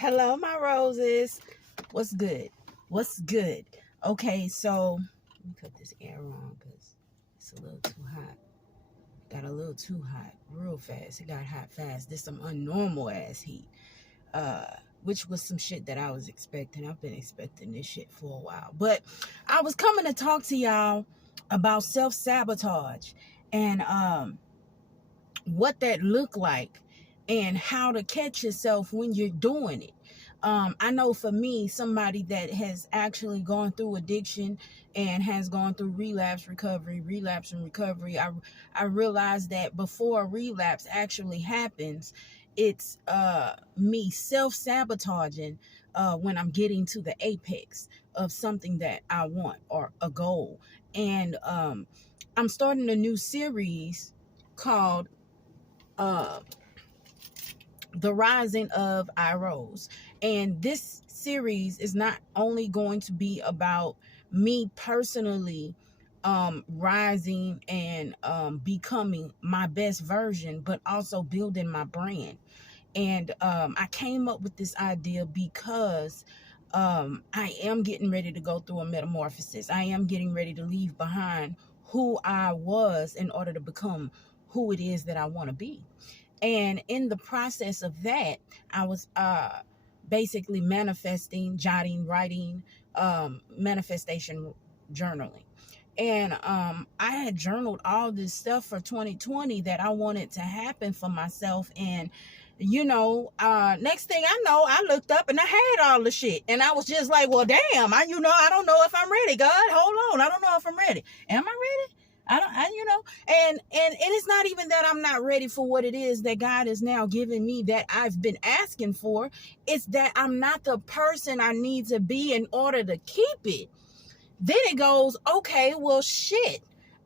Hello, my roses. What's good? What's good? Okay, so let me put this air on because it's a little too hot. Got a little too hot real fast. It got hot fast. This some unnormal ass heat. Which was some shit that I was expecting. I've been expecting this shit for a while. But I was coming to talk to y'all about self-sabotage and what that looked like and how to catch yourself when you're doing it. I know for me, somebody that has actually gone through addiction and has gone through relapse and recovery, I realized that before a relapse actually happens, it's me self-sabotaging when I'm getting to the apex of something that I want or a goal. And I'm starting a new series called the Rising of Irose. And this series is not only going to be about me personally rising and becoming my best version, but also building my brand. And I came up with this idea because I am getting ready to go through a metamorphosis. I am getting ready to leave behind who I was in order to become who it is that I want to be. And in the process of that, I was basically manifesting, jotting, writing, manifestation journaling. And I had journaled all this stuff for 2020 that I wanted to happen for myself. And, next thing I know, I looked up and I had all the shit. And I was just like, well, damn, I don't know if I'm ready, God. Hold on. I don't know if I'm ready. Am I ready? And it's not even that I'm not ready for what it is that God is now giving me that I've been asking for. It's that I'm not the person I need to be in order to keep it. Then it goes, okay, well, shit.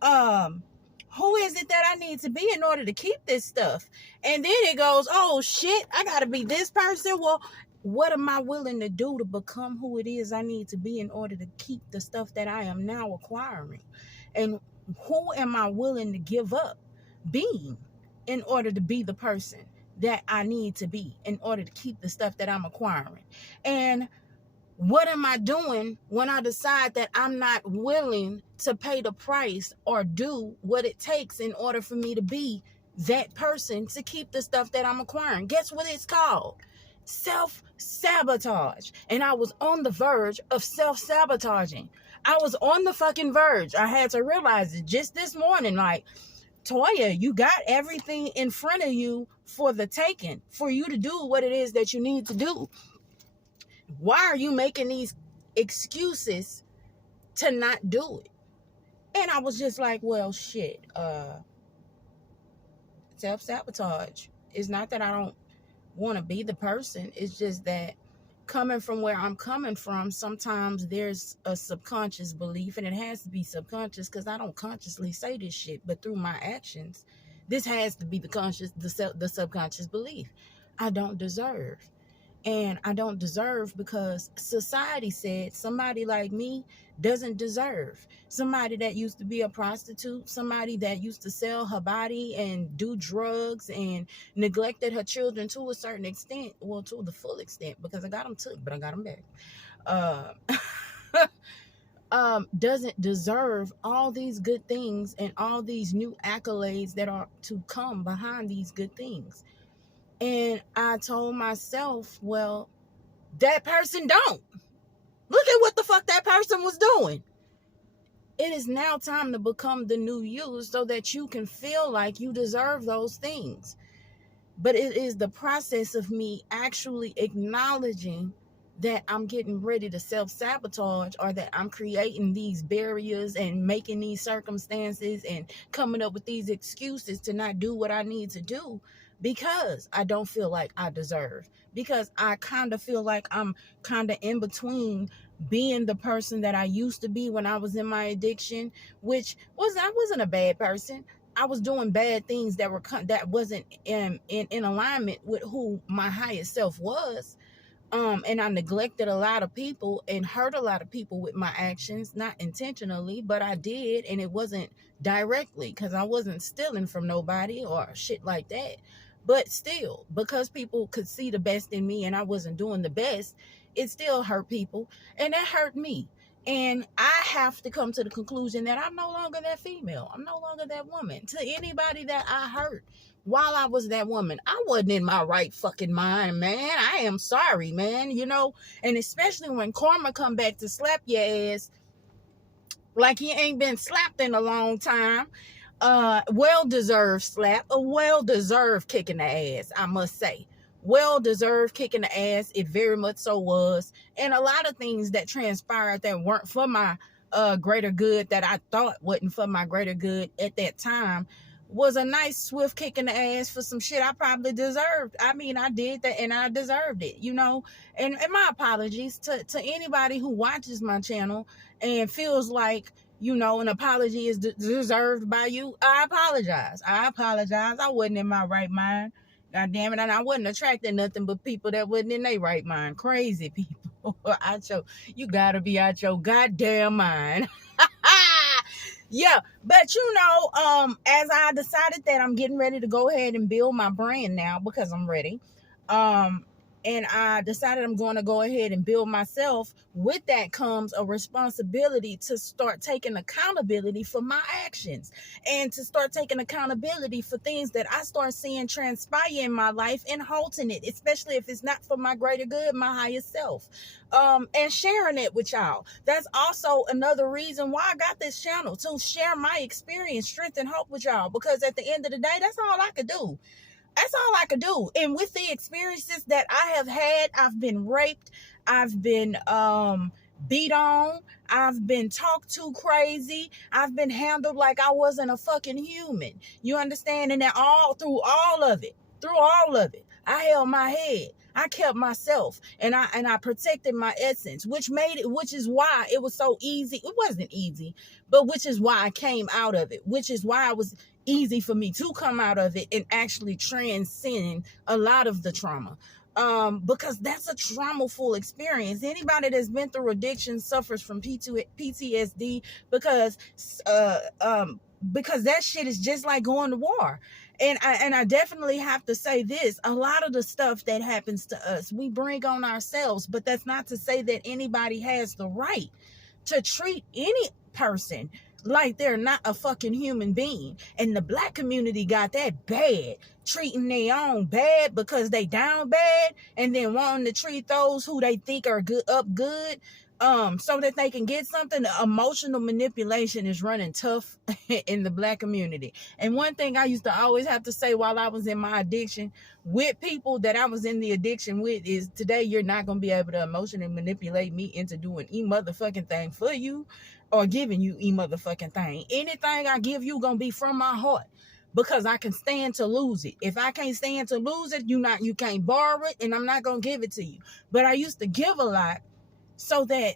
Who is it that I need to be in order to keep this stuff? And then it goes, oh shit, I gotta be this person. Well, what am I willing to do to become who it is I need to be in order to keep the stuff that I am now acquiring? And who am I willing to give up being in order to be the person that I need to be in order to keep the stuff that I'm acquiring? And what am I doing when I decide that I'm not willing to pay the price or do what it takes in order for me to be that person to keep the stuff that I'm acquiring? Guess what it's called? Self-sabotage. And I was on the verge of self-sabotaging. I was on the fucking verge. I had to realize it just this morning. Like, Toya, you got everything in front of you for the taking, for you to do what it is that you need to do. Why are you making these excuses to not do it? And I was just like, well, shit. Self-sabotage. It's not that I don't want to be the person. It's just that coming from where I'm coming from, sometimes there's a subconscious belief, and it has to be subconscious because I don't consciously say this shit, but through my actions, this has to be the subconscious belief. I don't deserve. And I don't deserve because society said somebody like me doesn't deserve. Somebody that used to be a prostitute, somebody that used to sell her body and do drugs and neglected her children to a certain extent, well, to the full extent, because I got them took, but I got them back. Doesn't deserve all these good things and all these new accolades that are to come behind these good things. And I told myself, well, that person don't. Look at what the fuck that person was doing. It is now time to become the new you so that you can feel like you deserve those things. But it is the process of me actually acknowledging that I'm getting ready to self-sabotage, or that I'm creating these barriers and making these circumstances and coming up with these excuses to not do what I need to do because I don't feel like I deserve. Because I kind of feel like I'm kind of in between being the person that I used to be when I was in my addiction, I wasn't a bad person. I was doing bad things that wasn't in alignment with who my highest self was. And I neglected a lot of people and hurt a lot of people with my actions, not intentionally, but I did. And it wasn't directly because I wasn't stealing from nobody or shit like that. But still, because people could see the best in me and I wasn't doing the best, it still hurt people. And that hurt me. And I have to come to the conclusion that I'm no longer that female. I'm no longer that woman. To anybody that I hurt while I was that woman, I wasn't in my right fucking mind, man. I am sorry, man. And especially when karma come back to slap your ass like you ain't been slapped in a long time. Well-deserved slap, a well-deserved kick in the ass, I must say. Well-deserved kick in the ass, it very much so was. And a lot of things that transpired that weren't for my greater good, that I thought wasn't for my greater good at that time, was a nice swift kick in the ass for some shit I probably deserved. I mean, I did that and I deserved it, And my apologies to anybody who watches my channel and feels like, an apology is deserved by you. I apologize. I wasn't in my right mind. God damn it. And I wasn't attracting nothing but people that wasn't in their right mind. Crazy people. You gotta be out your goddamn mind. Yeah, but as I decided that I'm getting ready to go ahead and build my brand now because I'm ready, and I decided I'm going to go ahead and build myself. With that comes a responsibility to start taking accountability for my actions and to start taking accountability for things that I start seeing transpire in my life and halting it, especially if it's not for my greater good, my higher self, and sharing it with y'all. That's also another reason why I got this channel, to share my experience, strength, and hope with y'all, because at the end of the day, that's all I could do. That's all I could do. And with the experiences that I have had, I've been raped, I've been beat on, I've been talked to crazy, I've been handled like I wasn't a fucking human. You understand? And through all of it, I held my head. I kept myself and I protected my essence, which is why it was so easy. It wasn't easy, but which is why I came out of it, which is why it was easy for me to come out of it and actually transcend a lot of the trauma. Because that's a traumaful experience. Anybody that's been through addiction suffers from PTSD because that shit is just like going to war. And I definitely have to say this: a lot of the stuff that happens to us, we bring on ourselves. But that's not to say that anybody has the right to treat any person like they're not a fucking human being. And the Black community got that bad, treating their own bad because they down bad, and then wanting to treat those who they think are good so that they can get something. Emotional manipulation is running tough in the Black community. And one thing I used to always have to say while I was in my addiction with people that I was in the addiction with is, today you're not going to be able to emotionally manipulate me into doing motherfucking thing for you or giving you motherfucking thing. Anything I give you going to be from my heart, because I can stand to lose it. If I can't stand to lose it, you can't borrow it, and I'm not going to give it to you. But I used to give a lot, so that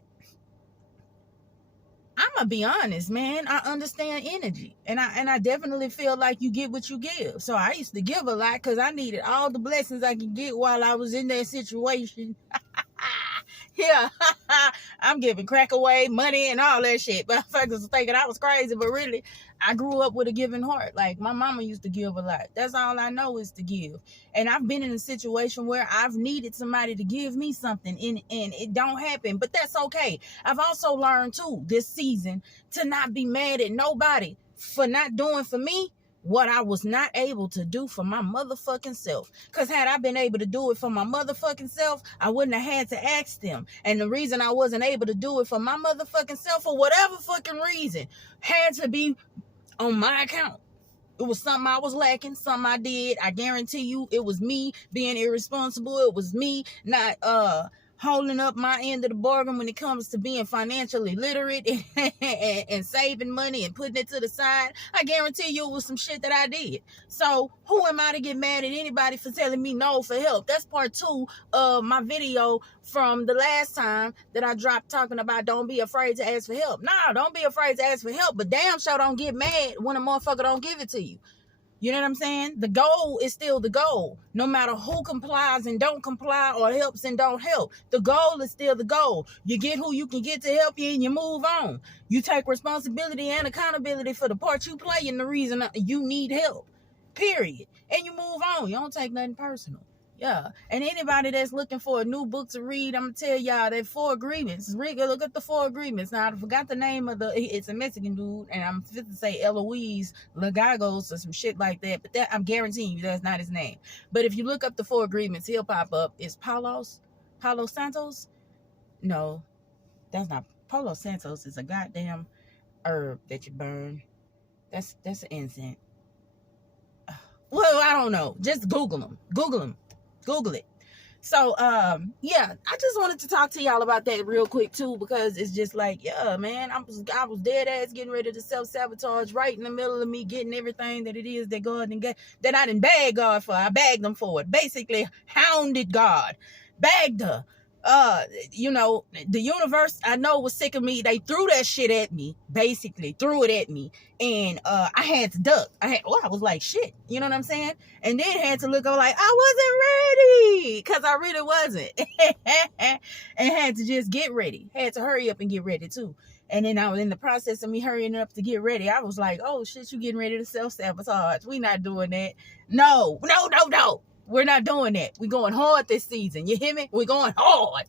I'm gonna be honest, man. I understand energy, and I definitely feel like you get what you give. So I used to give a lot because I needed all the blessings I could get while I was in that situation. Yeah, I'm giving crack away, money, and all that shit. But I was thinking I was crazy, but really, I grew up with a giving heart. Like, my mama used to give a lot. That's all I know is to give. And I've been in a situation where I've needed somebody to give me something, and it don't happen. But that's okay. I've also learned, too, this season, to not be mad at nobody for not doing for me what I was not able to do for my motherfucking self. Because had I been able to do it for my motherfucking self, I wouldn't have had to ask them. And the reason I wasn't able to do it for my motherfucking self, for whatever fucking reason, had to be on my account. It was something I was lacking, something I did. I guarantee you it was me being irresponsible. It was me not holding up my end of the bargain when it comes to being financially literate and saving money and putting it to the side. I guarantee you it was some shit that I did. So who am I to get mad at anybody for telling me no for help? That's part 2 of my video from the last time that I dropped, talking about don't be afraid to ask for help. No, don't be afraid to ask for help, but damn sure don't get mad when a motherfucker don't give it to you. You know what I'm saying? The goal is still the goal. No matter who complies and don't comply, or helps and don't help, the goal is still the goal. You get who you can get to help you, and you move on. You take responsibility and accountability for the part you play and the reason you need help. period. And you move on. You don't take nothing personal. Yeah. And anybody that's looking for a new book to read, I'm going to tell y'all that 4 Agreements. Look at the 4 Agreements. Now, I forgot the name of it's a Mexican dude, and I'm fit to say Eloise Lagagos or some shit like that, but that I'm guaranteeing you that's not his name. But if you look up the 4 Agreements, he'll pop up. It's Palo Santos? No, that's not. Palo Santos is a goddamn herb that you burn. That's an incense. Well, I don't know. Just Google them. Google it. So, yeah, I just wanted to talk to y'all about that real quick too, because it's just like, yeah, man, I was dead ass getting ready to self-sabotage right in the middle of me getting everything that it is that God and that I didn't beg God for. I begged him for it. Basically, hounded God, begged her. The universe I know was sick of me. They threw that shit at me, basically threw it at me, and I had to duck. I was like, shit, you know what I'm saying? And then had to look up like I wasn't ready, because I really wasn't. And had to just get ready, had to hurry up and get ready too. And then I was in the process of me hurrying up to get ready. I was like, oh shit, you getting ready to self-sabotage. We not doing that. No. We're not doing that. We're going hard this season. You hear me? We're going hard.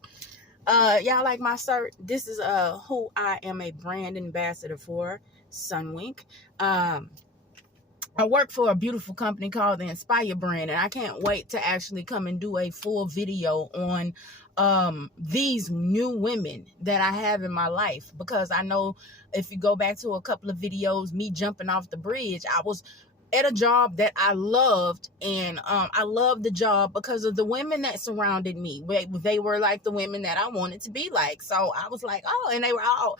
Y'all like my shirt? This is who I am a brand ambassador for, Sunwink. I work for a beautiful company called the Inspire brand, and I can't wait to actually come and do a full video on these new women that I have in my life, because I know if you go back to a couple of videos, me jumping off the bridge, I was at a job that I loved, and I loved the job because of the women that surrounded me. They were like the women that I wanted to be like. So I was like, oh, and they were all,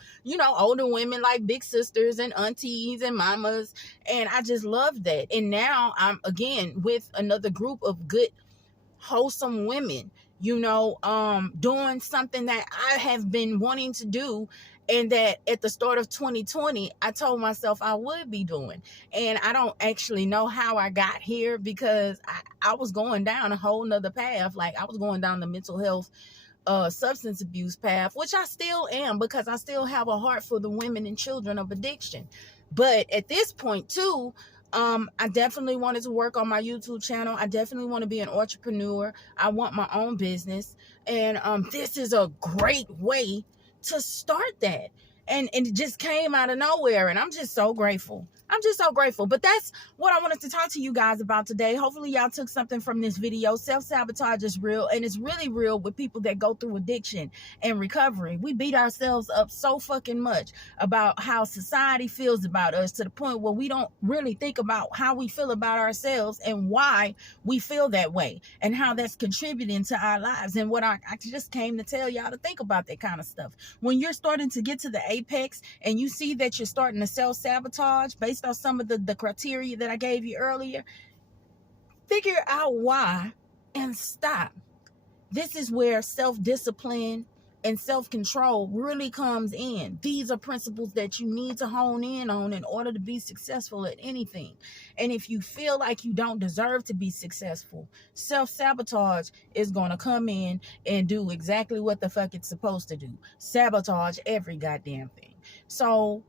older women, like big sisters and aunties and mamas, and I just loved that. And now I'm again with another group of good, wholesome women, doing something that I have been wanting to do, and that at the start of 2020 I told myself I would be doing. And I don't actually know how I got here, because I was going down a whole nother path. Like, I was going down the mental health, substance abuse path, which I still am, because I still have a heart for the women and children of addiction. But at this point too, I definitely wanted to work on my YouTube channel. I definitely want to be an entrepreneur. I want my own business. And this is a great way to start that. And it just came out of nowhere. And I'm just so grateful. But that's what I wanted to talk to you guys about today. Hopefully y'all took something from this video. Self-sabotage is real, and it's really real with people that go through addiction and recovery. We beat ourselves up so fucking much about how society feels about us, to the point where we don't really think about how we feel about ourselves and why we feel that way, and how that's contributing to our lives. And what I just came to tell y'all to think about that kind of stuff. When you're starting to get to the apex and you see that you're starting to self-sabotage based on some of the criteria that I gave you earlier, figure out why and stop. This is where self-discipline and self-control really comes in. These are principles that you need to hone in on in order to be successful at anything. And if you feel like you don't deserve to be successful, self-sabotage is going to come in and do exactly what the fuck it's supposed to do. Sabotage every goddamn thing. So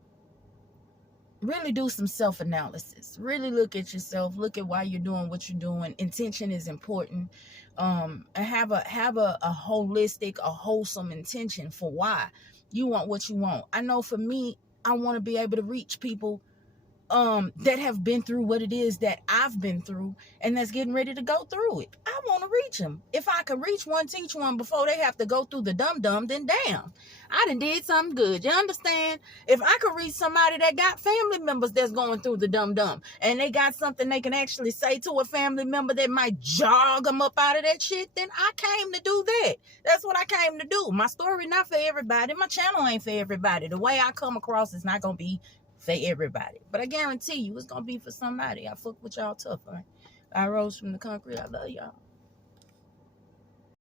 really do some self-analysis. Really look at yourself. Look at why you're doing what you're doing. Intention is important. Have a holistic, a wholesome intention for why you want what you want. I know for me, I want to be able to reach people that have been through what it is that I've been through, and that's getting ready to go through it. I want to reach them. If I could reach one, teach one before they have to go through the dum-dum, then damn, I done did something good. You understand? If I could reach somebody that got family members that's going through the dum-dum, and they got something they can actually say to a family member that might jog them up out of that shit, then I came to do that. That's what I came to do. My story not for everybody. My channel ain't for everybody. The way I come across is not going to be for everybody, but I guarantee you it's gonna be for somebody. I fuck with y'all tough, right? I rose from the concrete. I love y'all.